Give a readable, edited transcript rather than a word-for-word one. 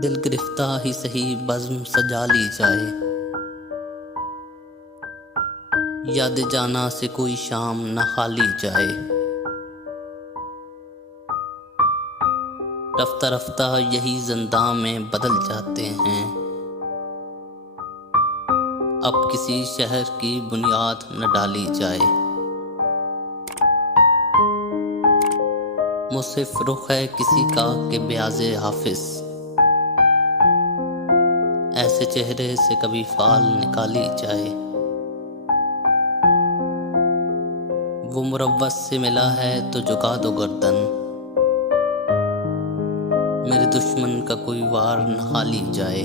दिल गिरफ्ता ही सही बज़्म सजाली जाए। याद जाना से कोई शाम न खाली जाए। रफ्ता रफ्ता यही ज़िंदा में बदल जाते हैं। अब किसी शहर की बुनियाद न डाली जाए। मुझसे रुख है किसी का कि ब्याज़े हाफिज, ऐसे चेहरे से कभी फाल निकाली जाए। वो मुरव्वत से मिला है तो झुका दो गर्दन, मेरे दुश्मन का कोई वार न खाली जाए।